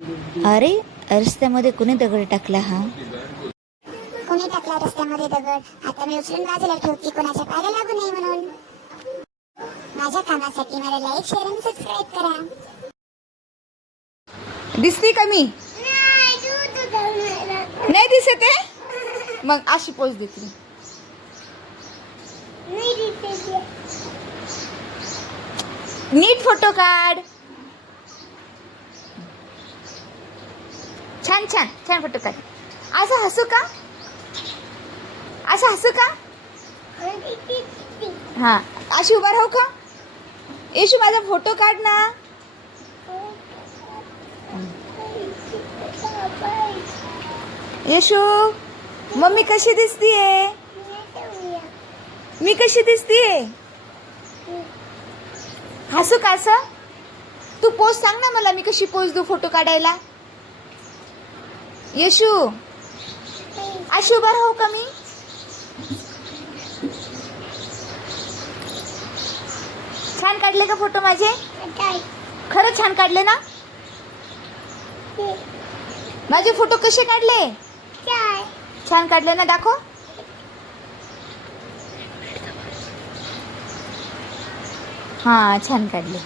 अरे रस्त्यामध्ये कुणी दगड टाकला हा? कोणी टाकला रस्त्यामध्ये दगड? आता मी उचलून बाजूला ठेवते कोणाच्या पायाला लागू नये म्हणून. माझ्या कामासाठी मला लाईक शेअर आणि सबस्क्राईब करा. दिसती का मी? नाही दिसत आहे? मग अशी पोच देते नीट फोटो काढ. छान छान छान फोटो काढ. असं हसू का? असं हसू का? हा. अशी उभा राहू का? येशू माझा फोटो काढ ना. येशू मम्मी कशी दिसतीये? मी कशी दिसतीये? हसू का असं? तू पोज सांग ना मला मी कशी पोज देऊ फोटो काढायला? येशू. अशी उभा राहू का मी? छान काढले का फोटो माझे? खरंच छान काढले ना? माझे फोटो कसे काढले? छान काढले ना दाखव. हा छान काढले.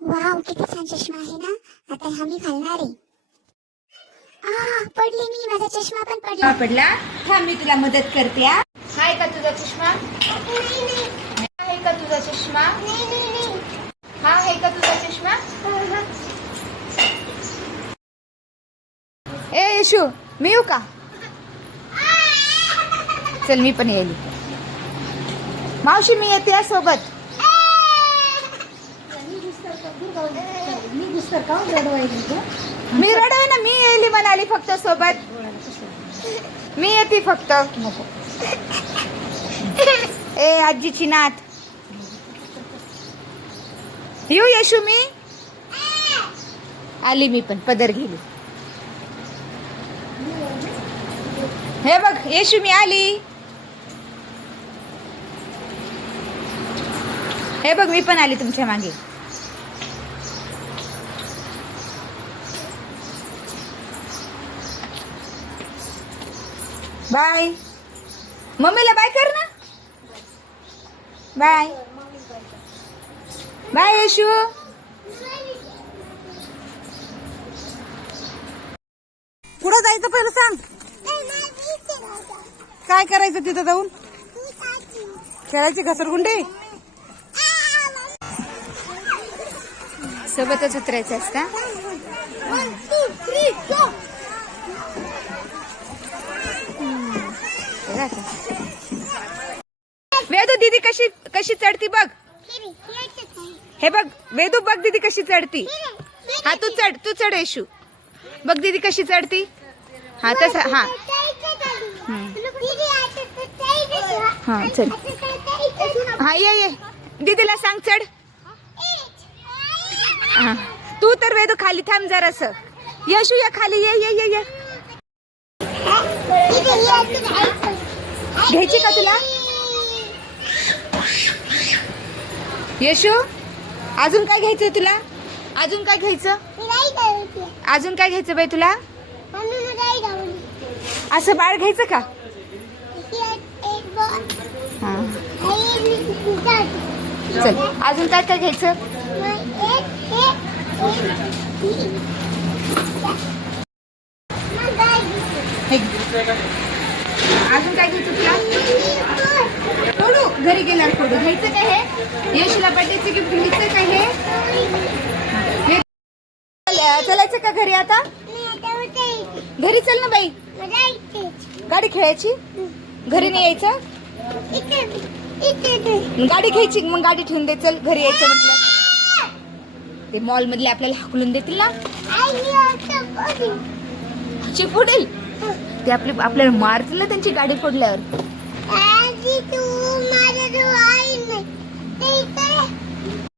वाव किती छान चष्मा आहे ना? आता हा मी घालणार आहे. पडले मी. माझा चष्मा पण पडला. पडला? थांब मी तुला मदत करते हा. हाय का तुझा चष्मा? आहे का तुझा चष्मा? हा आहे का तुझा चष्मा? ए यशू मी येऊ का? चल मी पण येईल. मावशी मी येते या सोबत. मी मी रडवे ना मी येईली म्हणाली फक्त सोबत. मी येते फक्त. ए आजीची नात. येऊ येशू मी? आली मी पण पदर गेली हे बघ येशू मी आली. हे बघ मी पण आली तुमच्या मागे. बाय. मम्मीला बाय कर ना. बाय. बाय येशू. पुढं जायचं पहिलं सांग. काय करायचं तिथं जाऊन? खेळायची घसरगुंडी? सोबतच उतरायचं असतं. वेदू दीदी कशी कशी चढती बघ. हे बघ वेदू बघ दीदी कशी चढती. हा तू चढ तू चढ येशू. बघ दीदी कशी चढती. हा तस हा. हा चल. हा ये ये. दीदीला सांग चढ. हा. तू तर वेदू खाली थांब जरास. येशू या खाली ये ये ये ये. घ्यायची का तुला? यशू अजून काय घ्यायचं तुला? अजून काय घ्यायचं? अजून काय घ्यायचं बाई तुला? असं बाळ घ्यायचं का? हा. चल अजून काय काय घ्यायचं हे घे. अजून काय घ्यायचं तुला फोडू घरी गेल्यावर फोटो घ्यायचं काय हे? यशला बर्थडेचं गिफ्ट घ्यायचं काय हे? चलायचं का घरी आता? घरी चल ना बाई. गाडी खेळायची? घरी नाही यायचं? गाडी घ्यायची मग गाडी ठेवून दे चल घरी यायचं म्हटलं. ते मॉल मधले आपल्याला हाकलून देतील ना? ची फोडेल? ते आपली आपल्याला मारतील ना त्यांची गाडी फोडल्यावर.